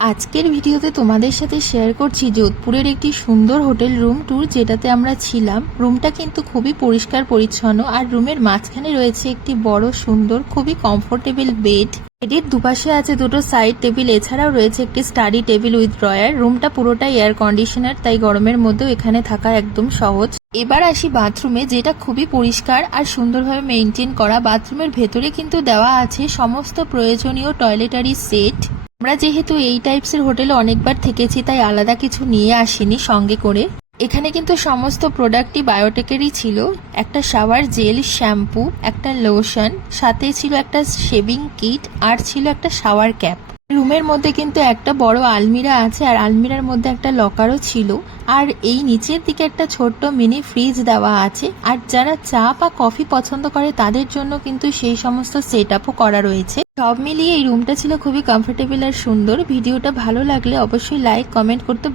আজকের ভিডিওতে তোমাদের সাথে শেয়ার করছি যোধপুরের একটি সুন্দর হোটেল রুম ট্যুর যেটাতে আমরা ছিলাম। রুমটা কিন্তু খুবই পরিষ্কার পরিচ্ছন্ন আর রুমের মাঝখানে রয়েছে একটি বড় সুন্দর খুবই কমফোর্টেবল বেড। বেডের দুপাশে আছে দুটো সাইড টেবিল, এছাড়াও রয়েছে একটি স্টাডি টেবিল উইথ ড্রয়ার। রুমটা পুরোটাই এয়ার কন্ডিশনার, তাই গরমের মধ্যেও এখানে থাকা একদম সহজ। এবার আসি বাথরুমে, যেটা খুবই পরিষ্কার আর সুন্দরভাবে মেনটেন করা। বাথরুমের ভেতরে কিন্তু দেওয়া আছে সমস্ত প্রয়োজনীয় টয়লেটারি সেট। আমরা যেহেতু এই টাইপসের হোটেলে অনেকবার থেকেছি, তাই আলাদা কিছু নিয়ে আসিনি সঙ্গে করে। এখানে কিন্তু সমস্ত প্রোডাক্টই বায়োটেকেরই ছিল। একটা শাওয়ার জেল, শ্যাম্পু, একটা লোশন, সাথে ছিল একটা শেভিং কিট আর ছিল একটা শাওয়ার ক্যাপ। রুমের মধ্যে কিন্তু একটা বড় আলমিরা আছে আর আলমিরার মধ্যে একটা লকারও ছিল। আর এই নিচের দিকে একটা ছোট্ট মিনি ফ্রিজ দেওয়া আছে। আর যারা চা বা কফি পছন্দ করে তাদের জন্য কিন্তু সেই সমস্ত সেট আপও করা রয়েছে। সব মিলিয়ে এই রুমটা ছিল খুবই কমফোর্টেবল আর সুন্দর। ভিডিওটা ভালো লাগলে অবশ্যই লাইক কমেন্ট করতে